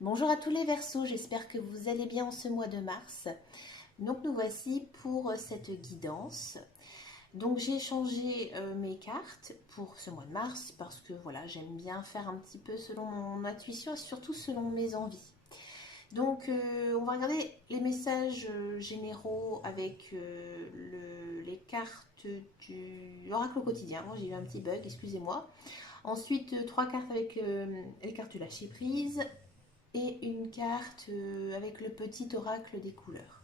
Bonjour à tous les Verseaux, j'espère que vous allez bien en ce mois de mars. Donc nous voici pour cette guidance. Donc j'ai changé mes cartes pour ce mois de mars parce que voilà, j'aime bien faire un petit peu selon mon intuition et surtout selon mes envies. Donc on va regarder les messages généraux avec les cartes du oracle au quotidien. J'ai eu un petit bug, excusez-moi. Ensuite, trois cartes avec les cartes du lâcher prise et une carte avec le petit oracle des couleurs.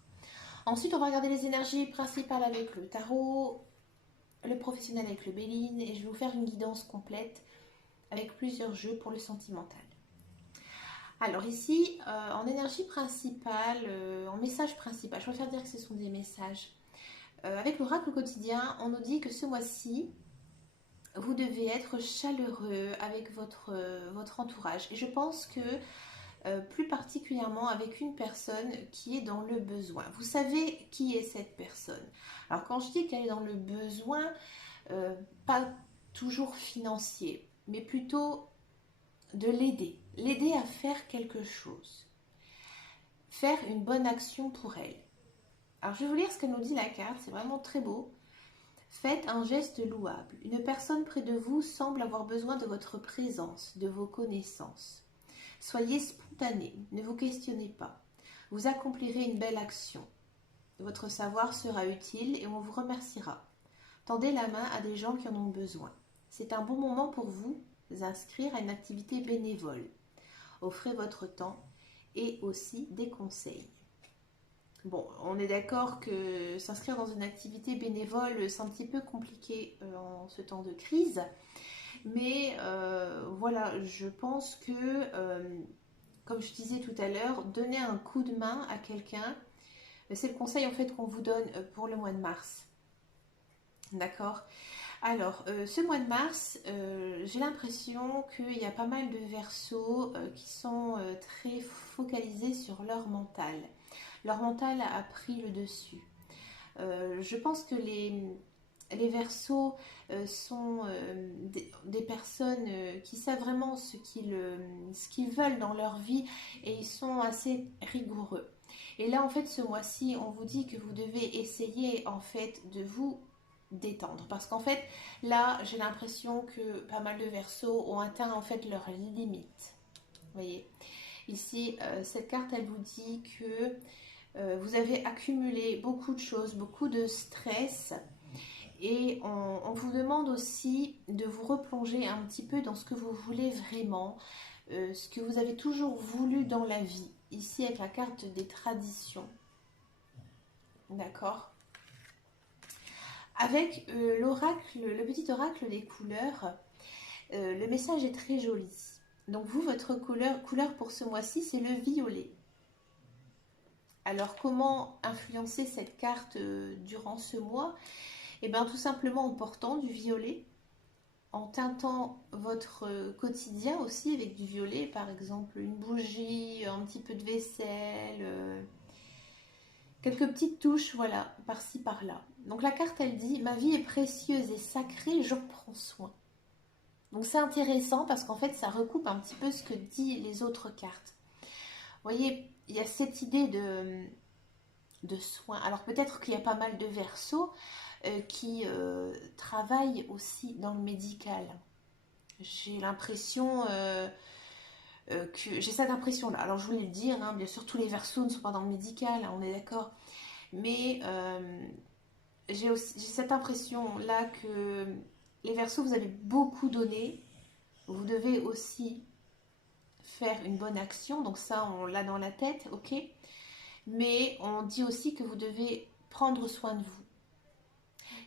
Ensuite, on va regarder les énergies principales avec le tarot, le professionnel avec le Béline, et je vais vous faire une guidance complète avec plusieurs jeux pour le sentimental. Alors ici, en énergie principale, en message principal, je préfère dire que ce sont des messages. Avec l'oracle quotidien, on nous dit que ce mois-ci, vous devez être chaleureux avec votre entourage. Et je pense que plus particulièrement avec une personne qui est dans le besoin. Vous savez qui est cette personne. Alors quand je dis qu'elle est dans le besoin, pas toujours financier, mais plutôt de l'aider. L'aider à faire quelque chose. Faire une bonne action pour elle. Alors je vais vous lire ce que nous dit la carte, c'est vraiment très beau. Faites un geste louable. Une personne près de vous semble avoir besoin de votre présence, de vos connaissances. Soyez spontané, ne vous questionnez pas. Vous accomplirez une belle action. Votre savoir sera utile et on vous remerciera. Tendez la main à des gens qui en ont besoin. C'est un bon moment pour vous inscrire à une activité bénévole. Offrez votre temps et aussi des conseils. Bon, on est d'accord que s'inscrire dans une activité bénévole, c'est un petit peu compliqué en ce temps de crise. Mais voilà, je pense que, comme je disais tout à l'heure, donner un coup de main à quelqu'un, c'est le conseil en fait qu'on vous donne pour le mois de mars. D'accord. Alors, ce mois de mars, j'ai l'impression qu'il y a pas mal de versos qui sont très focalisés sur leur mental. Leur mental a pris le dessus. Je pense que les Verseaux sont des personnes qui savent vraiment ce qu'ils veulent dans leur vie et ils sont assez rigoureux. Et là, en fait, ce mois-ci, on vous dit que vous devez essayer, en fait, de vous détendre. Parce qu'en fait, là, j'ai l'impression que pas mal de Verseaux ont atteint, en fait, leurs limites. Vous voyez ? Ici, cette carte, elle vous dit que vous avez accumulé beaucoup de choses, beaucoup de stress. Et on vous demande aussi de vous replonger un petit peu dans ce que vous voulez vraiment, ce que vous avez toujours voulu dans la vie. Ici avec la carte des traditions. D'accord. Avec l'oracle, le petit oracle des couleurs, le message est très joli. Donc vous, votre couleur pour ce mois-ci, c'est le violet. Alors comment influencer cette carte durant ce mois? Et bien tout simplement en portant du violet, en teintant votre quotidien aussi avec du violet, par exemple une bougie, un petit peu de vaisselle, quelques petites touches, voilà, par-ci, par-là. Donc la carte, elle dit, ma vie est précieuse et sacrée, j'en prends soin. Donc c'est intéressant parce qu'en fait, ça recoupe un petit peu ce que disent les autres cartes. Vous voyez, il y a cette idée de soin. Alors peut-être qu'il y a pas mal de versos qui travaillent aussi dans le médical. J'ai l'impression que j'ai cette impression-là. Alors je voulais le dire, hein, bien sûr tous les versos ne sont pas dans le médical, hein, on est d'accord. Mais j'ai cette impression-là que les versos, vous avez beaucoup donné. Vous devez aussi faire une bonne action. Donc ça, on l'a dans la tête, ok. Mais on dit aussi que vous devez prendre soin de vous.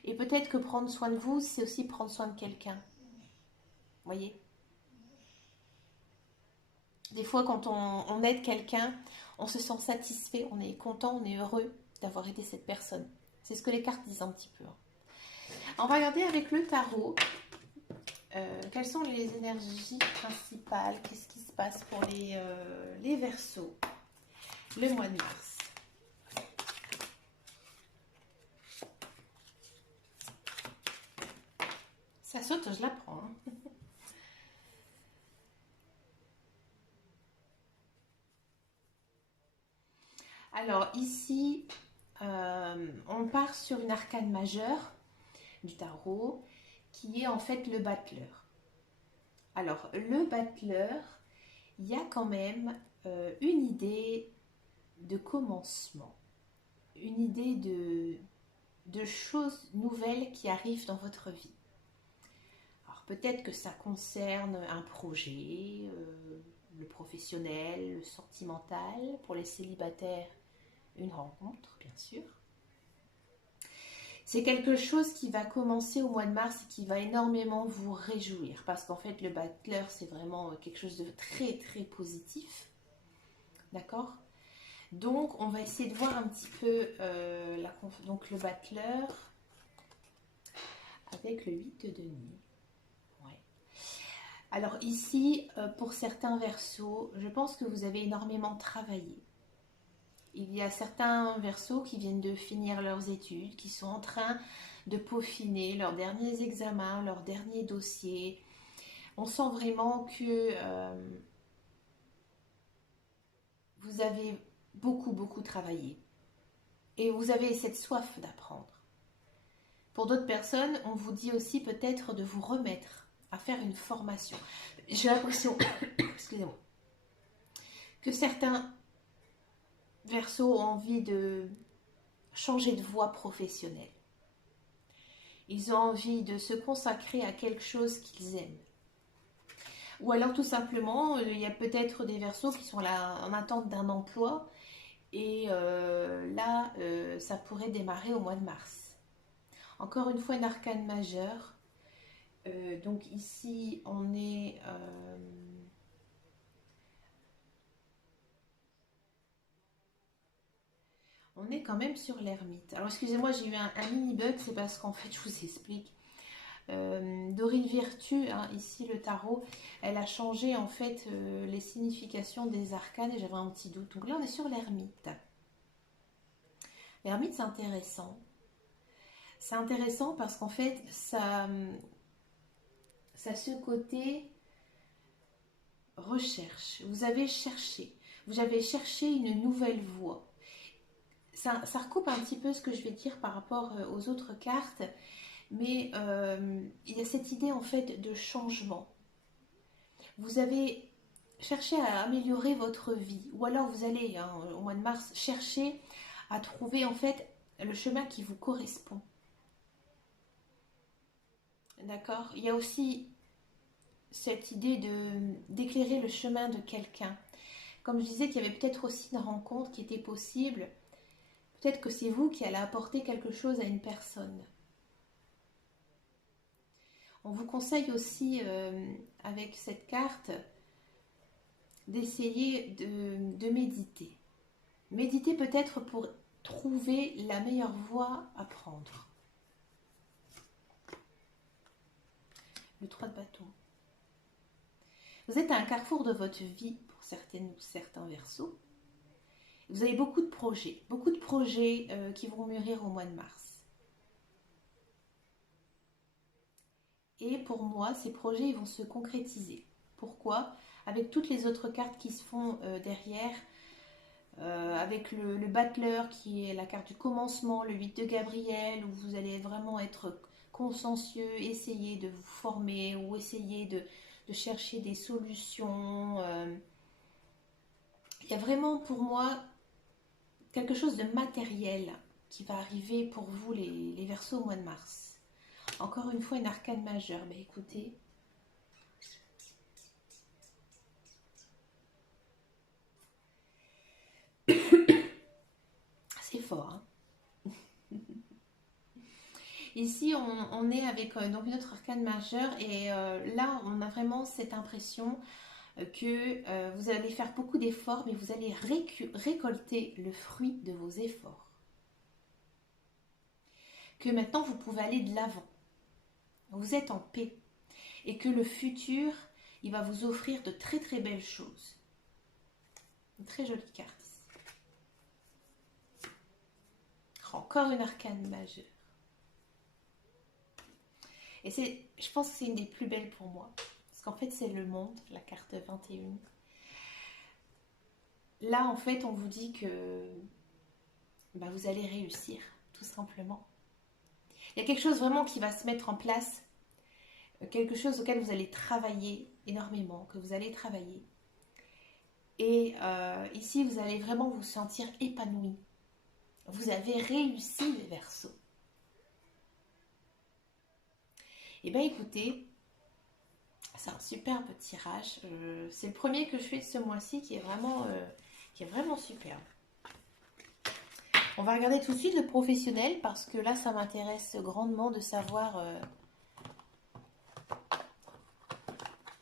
Et peut-être que prendre soin de vous, c'est aussi prendre soin de quelqu'un. Vous voyez? Des fois, quand on aide quelqu'un, on se sent satisfait, on est content, on est heureux d'avoir aidé cette personne. C'est ce que les cartes disent un petit peu. On va regarder avec le tarot. Quelles sont les énergies principales? Qu'est-ce qui se passe pour les Verseaux le mois de mars? Ça saute, je la prends. Hein. Alors ici, on part sur une arcane majeure du tarot qui est en fait le battleur. Alors le battleur, il y a quand même une idée de commencement, une idée de choses nouvelles qui arrivent dans votre vie. Alors peut-être que ça concerne un projet, le professionnel, le sentimental, pour les célibataires, une rencontre bien sûr. C'est quelque chose qui va commencer au mois de mars et qui va énormément vous réjouir parce qu'en fait le battleur c'est vraiment quelque chose de très très positif, d'accord? Donc on va essayer de voir un petit peu donc le battleur avec le 8 de denier. Ouais. Alors ici pour certains verseaux, je pense que vous avez énormément travaillé. Il y a certains verseaux qui viennent de finir leurs études, qui sont en train de peaufiner leurs derniers examens, leurs derniers dossiers. On sent vraiment que vous avez beaucoup travaillé. Et vous avez cette soif d'apprendre. Pour d'autres personnes, on vous dit aussi peut-être de vous remettre à faire une formation. J'ai l'impression, excusez-moi, que certains verseaux ont envie de changer de voie professionnelle. Ils ont envie de se consacrer à quelque chose qu'ils aiment. Ou alors tout simplement, il y a peut-être des verseaux qui sont là en attente d'un emploi et là, ça pourrait démarrer au mois de mars. Encore une fois, une arcane majeure. Donc ici, on est... on est quand même sur l'ermite. Alors excusez-moi, j'ai eu un mini bug, c'est parce qu'en fait, je vous explique. Dorine Virtue, hein, ici le tarot, elle a changé en fait les significations des arcanes et j'avais un petit doute. Donc là, on est sur l'ermite. L'ermite, c'est intéressant. C'est intéressant parce qu'en fait, ça a ce côté recherche. Vous avez cherché une nouvelle voie. Ça recoupe un petit peu ce que je vais dire par rapport aux autres cartes, mais il y a cette idée en fait de changement. Vous avez cherché à améliorer votre vie, ou alors vous allez, hein, au mois de mars, chercher à trouver en fait le chemin qui vous correspond. D'accord? Il y a aussi cette idée d'éclairer le chemin de quelqu'un. Comme je disais qu'il y avait peut-être aussi une rencontre qui était possible, peut-être que c'est vous qui allez apporter quelque chose à une personne. On vous conseille aussi, avec cette carte, d'essayer de méditer. Méditer peut-être pour trouver la meilleure voie à prendre. Le 3 de bâton. Vous êtes à un carrefour de votre vie pour certaines ou certains verseaux. Vous avez beaucoup de projets qui vont mûrir au mois de mars. Et pour moi, ces projets ils vont se concrétiser. Pourquoi? Avec toutes les autres cartes qui se font derrière, avec le battleur qui est la carte du commencement, le 8 de Gabriel, où vous allez vraiment être consciencieux, essayer de vous former ou essayer de chercher des solutions. Il y a vraiment pour moi quelque chose de matériel qui va arriver pour vous les Verseaux au mois de mars. Encore une fois, une arcane majeure. Ben écoutez, c'est fort. Hein. Ici, on est avec donc une autre arcane majeure et là, on a vraiment cette impression que vous allez faire beaucoup d'efforts, mais vous allez récolter le fruit de vos efforts. Que maintenant, vous pouvez aller de l'avant. Vous êtes en paix. Et que le futur, il va vous offrir de très très belles choses. Une très jolie carte ici. Encore une arcane majeure. Et je pense que c'est une des plus belles pour moi. Parce qu'en fait, c'est le monde, la carte 21. Là, en fait, on vous dit que bah, vous allez réussir, tout simplement. Il y a quelque chose vraiment qui va se mettre en place, quelque chose auquel vous allez travailler énormément, que vous allez travailler. Et ici, vous allez vraiment vous sentir épanoui. Vous avez réussi les Verseaux. Eh bien, écoutez, c'est un superbe tirage. C'est le premier que je fais ce mois-ci qui est vraiment superbe. On va regarder tout de suite le professionnel parce que là, ça m'intéresse grandement de savoir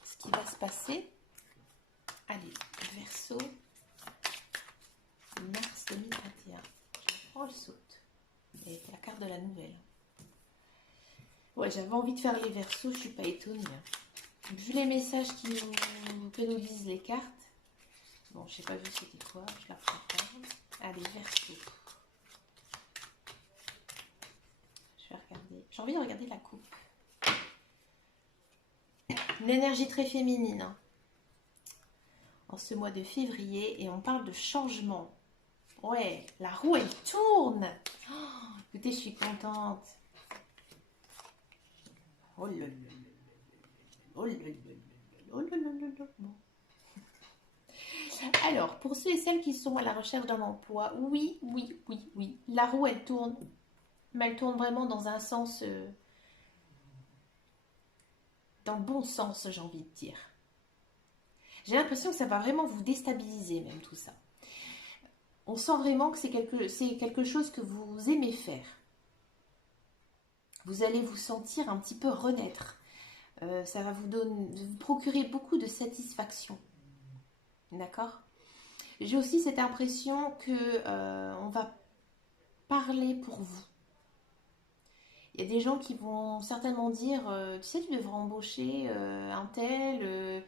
ce qui va se passer. Allez, Verseau, mars 2021. Je prends le saute. Et la carte de la nouvelle. Ouais, j'avais envie de faire les Verseaux, je ne suis pas étonnée. Vu les messages que nous disent les cartes. Bon, je n'ai pas vu c'était quoi, je la prends pas. Allez, Verseau. Je vais regarder. J'ai envie de regarder la coupe. Une énergie très féminine. En ce mois de février. Et on parle de changement. Ouais, la roue, elle tourne. Oh, écoutez, je suis contente. Oh là là là. Oh là là là. Oh là là là là. Bon. Alors, pour ceux et celles qui sont à la recherche d'un emploi, oui. La roue, elle tourne. Mais elle tourne vraiment dans un sens... dans le bon sens, j'ai envie de dire. J'ai l'impression que ça va vraiment vous déstabiliser, même tout ça. On sent vraiment que c'est quelque chose que vous aimez faire. Vous allez vous sentir un petit peu renaître. Ça va vous procurer beaucoup de satisfaction. D'accord ? J'ai aussi cette impression que on va parler pour vous. Il y a des gens qui vont certainement dire tu sais, tu devrais embaucher un tel,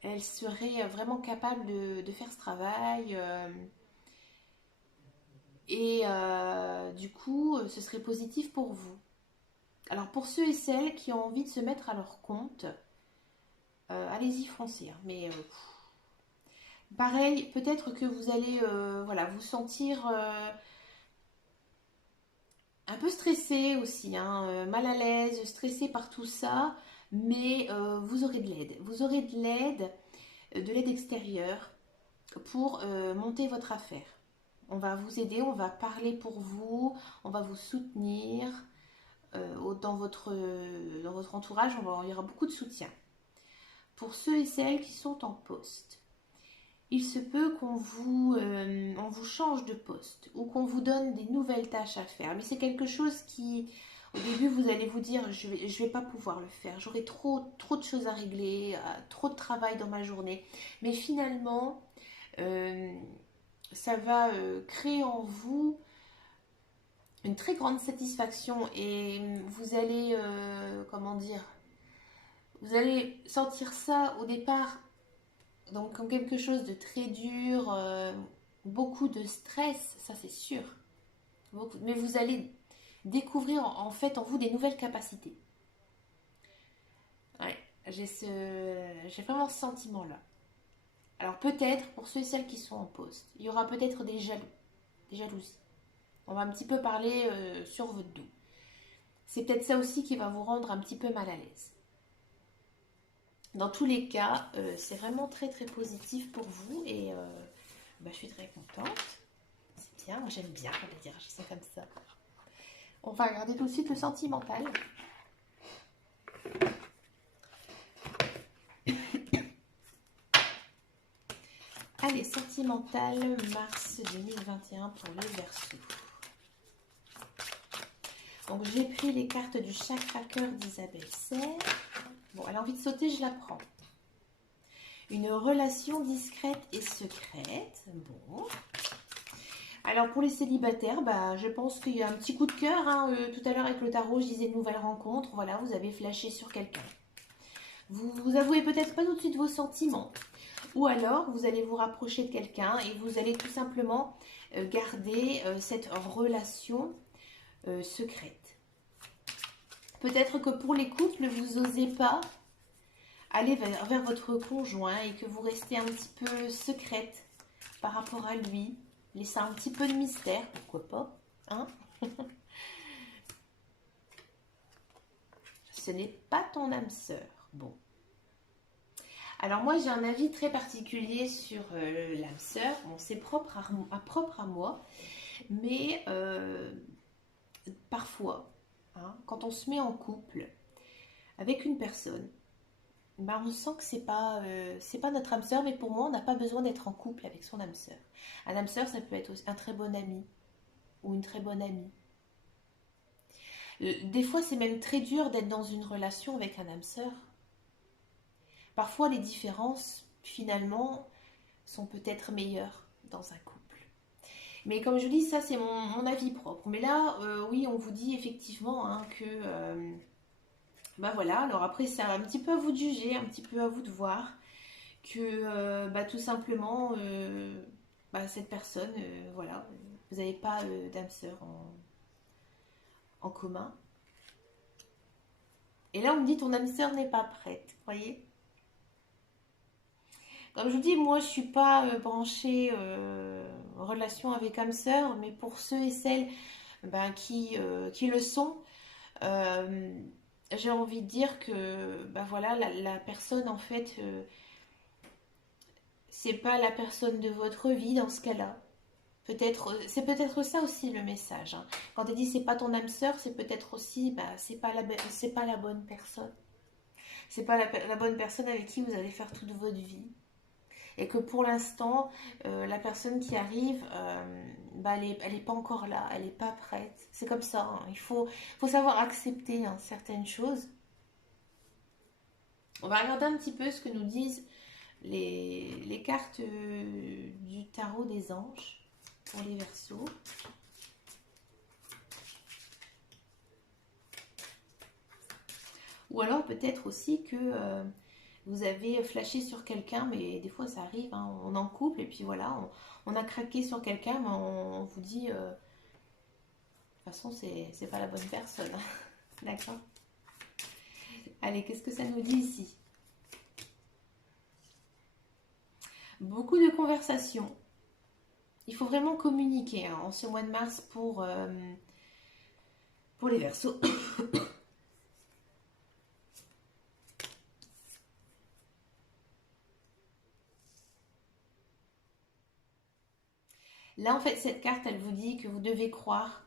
elle serait vraiment capable de faire ce travail. Et du coup, ce serait positif pour vous. Alors, pour ceux et celles qui ont envie de se mettre à leur compte, allez-y, foncez. Hein, mais pareil, peut-être que vous allez voilà, vous sentir un peu stressé aussi, hein, mal à l'aise, stressé par tout ça, mais vous aurez de l'aide. Vous aurez de l'aide extérieure pour monter votre affaire. On va vous aider, on va parler pour vous, on va vous soutenir. Dans votre entourage, il y aura beaucoup de soutien. Pour ceux et celles qui sont en poste, il se peut qu'on on vous change de poste ou qu'on vous donne des nouvelles tâches à faire. Mais c'est quelque chose qui, au début, vous allez vous dire, je vais pas pouvoir le faire. J'aurai trop de choses à régler, trop de travail dans ma journée. Mais finalement, ça va créer en vous une très grande satisfaction et vous allez, comment dire, vous allez sentir ça au départ donc comme quelque chose de très dur, beaucoup de stress, ça c'est sûr. Mais vous allez découvrir en fait en vous des nouvelles capacités. Ouais, j'ai vraiment ce sentiment-là. Alors peut-être pour ceux et celles qui sont en poste, il y aura peut-être des jalousies. On va un petit peu parler sur votre dos. C'est peut-être ça aussi qui va vous rendre un petit peu mal à l'aise. Dans tous les cas, c'est vraiment très très positif pour vous et je suis très contente. C'est bien, moi j'aime bien les tirages qui sont comme ça. On va regarder tout de suite le sentimental. Allez, sentimental, mars 2021 pour les Verseaux. Donc j'ai pris les cartes du chakra cœur d'Isabelle Serre. Bon, elle a envie de sauter, je la prends. Une relation discrète et secrète. Bon. Alors pour les célibataires, je pense qu'il y a un petit coup de cœur. Hein. Tout à l'heure avec le tarot, je disais une nouvelle rencontre. Voilà, vous avez flashé sur quelqu'un. Vous avouez peut-être pas tout de suite vos sentiments. Ou alors, vous allez vous rapprocher de quelqu'un et vous allez tout simplement garder cette relation secrète. Peut-être que pour les couples, vous n'osez pas aller vers votre conjoint et que vous restez un petit peu secrète par rapport à lui. Laisser un petit peu de mystère, pourquoi pas, hein? Ce n'est pas ton âme sœur. Bon. Alors moi, j'ai un avis très particulier sur l'âme sœur. Bon, c'est propre à moi, mais parfois, hein, quand on se met en couple avec une personne, bah, on sent que c'est pas notre âme sœur, mais pour moi, on n'a pas besoin d'être en couple avec son âme sœur. Un âme sœur, ça peut être aussi un très bon ami ou une très bonne amie. Des fois, c'est même très dur d'être dans une relation avec un âme sœur. Parfois, les différences, finalement, sont peut-être meilleures dans un couple. Mais comme je dis, ça, c'est mon avis propre. Mais là, oui, on vous dit effectivement hein, que... bah voilà, alors après, c'est un petit peu à vous de juger, un petit peu à vous de voir que bah, tout simplement, bah, cette personne, voilà, vous n'avez pas d'âme sœur en commun. Et là, on me dit ton âme sœur n'est pas prête, vous voyez. Comme je vous dis, moi, je suis pas branchée en relation avec âme sœur, mais pour ceux et celles ben, qui le sont, euh, j'ai envie de dire que ben, voilà, la personne, en fait, c'est pas la personne de votre vie dans ce cas-là. Peut-être, c'est peut-être ça aussi le message, hein. Quand elle dit c'est pas ton âme sœur, c'est peut-être aussi bah, c'est pas la bonne personne. C'est pas la bonne personne avec qui vous allez faire toute votre vie. Et que pour l'instant, la personne qui arrive, bah, elle est pas encore là, elle n'est pas prête. C'est comme ça, hein. Faut savoir accepter hein, certaines choses. On va regarder un petit peu ce que nous disent les cartes du tarot des anges pour les Verseaux. Ou alors peut-être aussi que vous avez flashé sur quelqu'un, mais des fois ça arrive, hein, on est en couple et puis voilà, on a craqué sur quelqu'un, mais on vous dit, de toute façon c'est pas la bonne personne. D'accord. Allez, qu'est-ce que ça nous dit ici? Beaucoup de conversations. Il faut vraiment communiquer hein, en ce mois de mars pour les Verseaux. Là, en fait, cette carte, elle vous dit que vous devez croire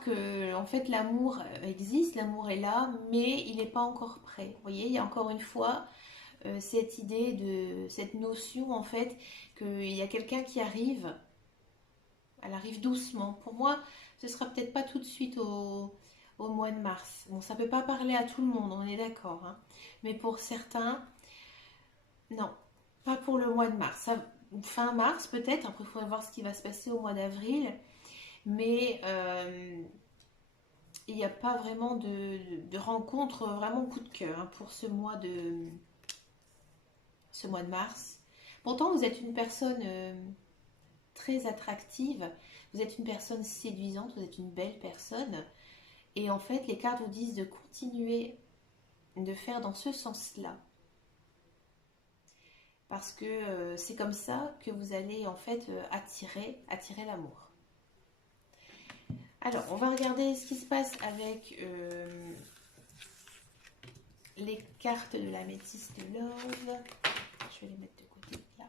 que en fait l'amour existe, l'amour est là, mais il n'est pas encore prêt. Vous voyez, il y a encore une fois cette idée de cette notion en fait qu'il y a quelqu'un qui arrive, elle arrive doucement. Pour moi, ce sera peut-être pas tout de suite au mois de mars. Bon, ça peut pas parler à tout le monde, on est d'accord, hein. Mais pour certains, non, pas pour le mois de mars. Fin mars peut-être. Après, il faudra voir ce qui va se passer au mois d'avril. Mais il n'y a pas vraiment de rencontre vraiment coup de cœur hein, pour ce mois de mars. Pourtant, vous êtes une personne très attractive, vous êtes une personne séduisante, vous êtes une belle personne. Et en fait, les cartes vous disent de continuer de faire dans ce sens-là. Parce que c'est comme ça que vous allez en fait attirer l'amour. Alors, on va regarder ce qui se passe avec les cartes de la métisse de Love. Je vais les mettre de côté là.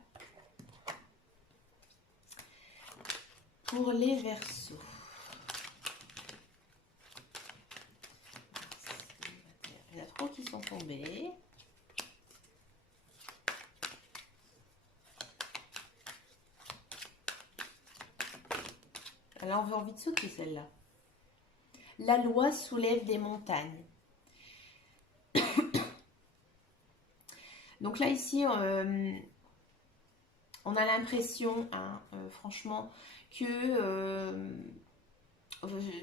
Pour les Verseaux. Il y en a trop qui sont tombés. Là, on veut envie de sauter celle-là. La loi soulève des montagnes. Donc là, ici, on a l'impression, hein, franchement, que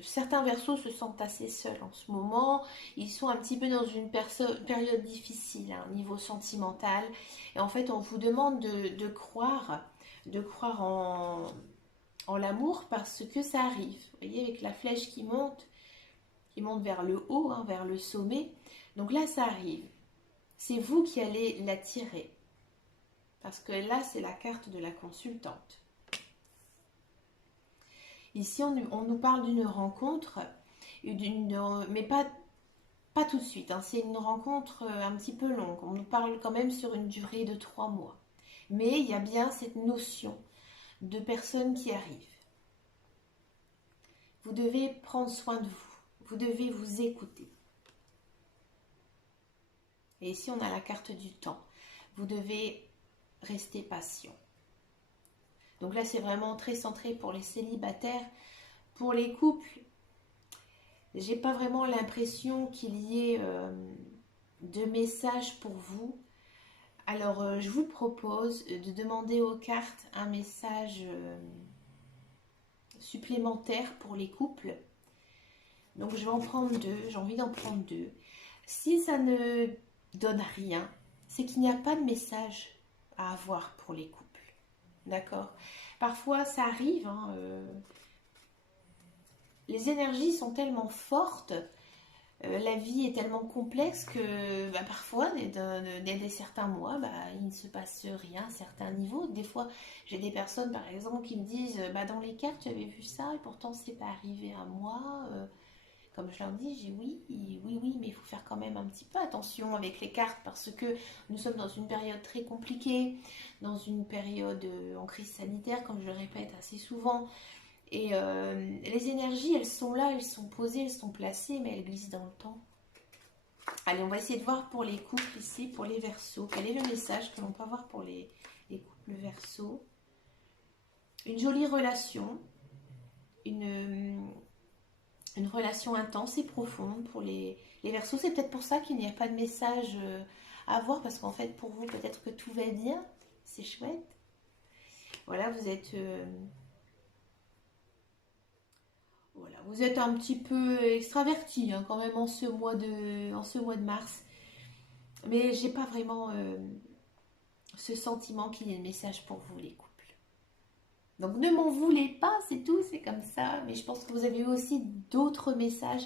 certains Verseaux se sentent assez seuls en ce moment. Ils sont un petit peu dans une période difficile, hein, niveau sentimental. Et en fait, on vous demande de croire en l'amour parce que ça arrive. Vous voyez, avec la flèche qui monte vers le haut, hein, vers le sommet. Donc là, ça arrive. C'est vous qui allez l'attirer. Parce que là, c'est la carte de la consultante. Ici, on nous parle d'une rencontre, mais pas tout de suite, hein. C'est une rencontre un petit peu longue. On nous parle quand même sur une durée de 3 mois. Mais il y a bien cette notion de personnes qui arrivent. Vous devez prendre soin de vous. Vous devez vous écouter. Et ici, on a la carte du temps. Vous devez rester patient. Donc là, c'est vraiment très centré pour les célibataires. Pour les couples, j'ai pas vraiment l'impression qu'il y ait de message pour vous. Alors, je vous propose de demander aux cartes un message supplémentaire pour les couples. Donc, je vais en prendre deux. J'ai envie d'en prendre deux. Si ça ne donne rien, c'est qu'il n'y a pas de message à avoir pour les couples. D'accord? Parfois, ça arrive, hein, les énergies sont tellement fortes, la vie est tellement complexe que parfois, dans certains mois, il ne se passe rien à certains niveaux. Des fois, j'ai des personnes, par exemple, qui me disent dans les cartes, j'avais vu ça et pourtant, c'est pas arrivé à moi. Comme je leur dis, j'ai oui, mais il faut faire quand même un petit peu attention avec les cartes parce que nous sommes dans une période très compliquée, dans une période en crise sanitaire, comme je le répète assez souvent. Et les énergies, elles sont là, elles sont posées, elles sont placées, mais elles glissent dans le temps. Allez, on va essayer de voir pour les couples ici, pour les Verseaux. Quel est le message que l'on peut avoir pour les couples Verseaux? Une jolie relation, une relation intense et profonde pour les Verseaux. C'est peut-être pour ça qu'il n'y a pas de message à avoir, parce qu'en fait, pour vous, peut-être que tout va bien. C'est chouette. Voilà, vous êtes... Voilà, vous êtes un petit peu extraverti hein, quand même en ce mois de mars. Mais j'ai pas vraiment ce sentiment qu'il y ait un message pour vous, les couples. Donc ne m'en voulez pas, c'est tout, c'est comme ça. Mais je pense que vous avez eu aussi d'autres messages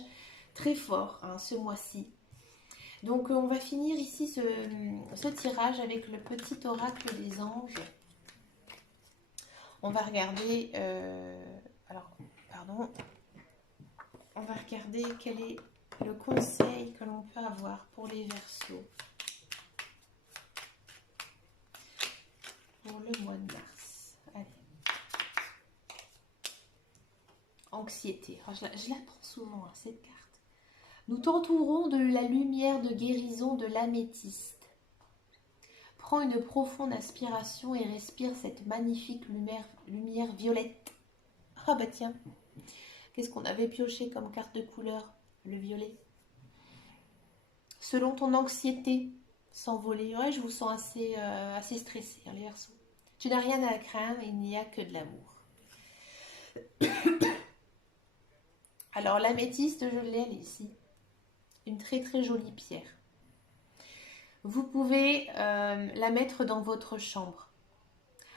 très forts hein, ce mois-ci. Donc on va finir ici ce tirage avec le petit oracle des anges. On va regarder... alors, pardon... On va regarder quel est le conseil que l'on peut avoir pour les Verseaux pour le mois de mars. Allez. Anxiété. Oh, je la prends souvent, hein, cette carte. Nous t'entourons de la lumière de guérison de l'améthyste. Prends une profonde inspiration et respire cette magnifique lumière violette. Ah bah tiens. Qu'est-ce qu'on avait pioché comme carte de couleur? Le violet. Selon ton anxiété, s'envoler. Ouais, je vous sens assez stressé, hein, les Verseaux. Tu n'as rien à craindre, il n'y a que de l'amour. Alors, l'améthyste, je l'ai, elle est ici. Une très très jolie pierre. Vous pouvez la mettre dans votre chambre.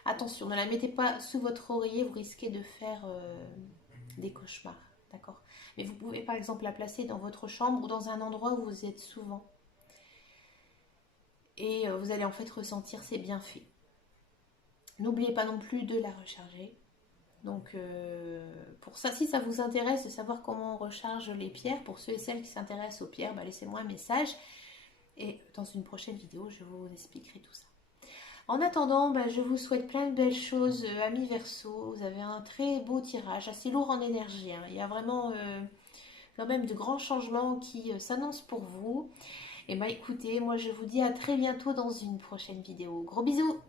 Attention, ne la mettez pas sous votre oreiller, vous risquez de faire... des cauchemars, d'accord? Mais vous pouvez par exemple la placer dans votre chambre ou dans un endroit où vous êtes souvent. Et vous allez en fait ressentir ses bienfaits. N'oubliez pas non plus de la recharger. Donc pour ça, si ça vous intéresse de savoir comment on recharge les pierres, pour ceux et celles qui s'intéressent aux pierres, laissez-moi un message. Et dans une prochaine vidéo, je vous expliquerai tout ça. En attendant, je vous souhaite plein de belles choses, amis Verseaux. Vous avez un très beau tirage, assez lourd en énergie. Hein. Il y a vraiment quand même de grands changements qui s'annoncent pour vous. Et écoutez, moi je vous dis à très bientôt dans une prochaine vidéo. Gros bisous!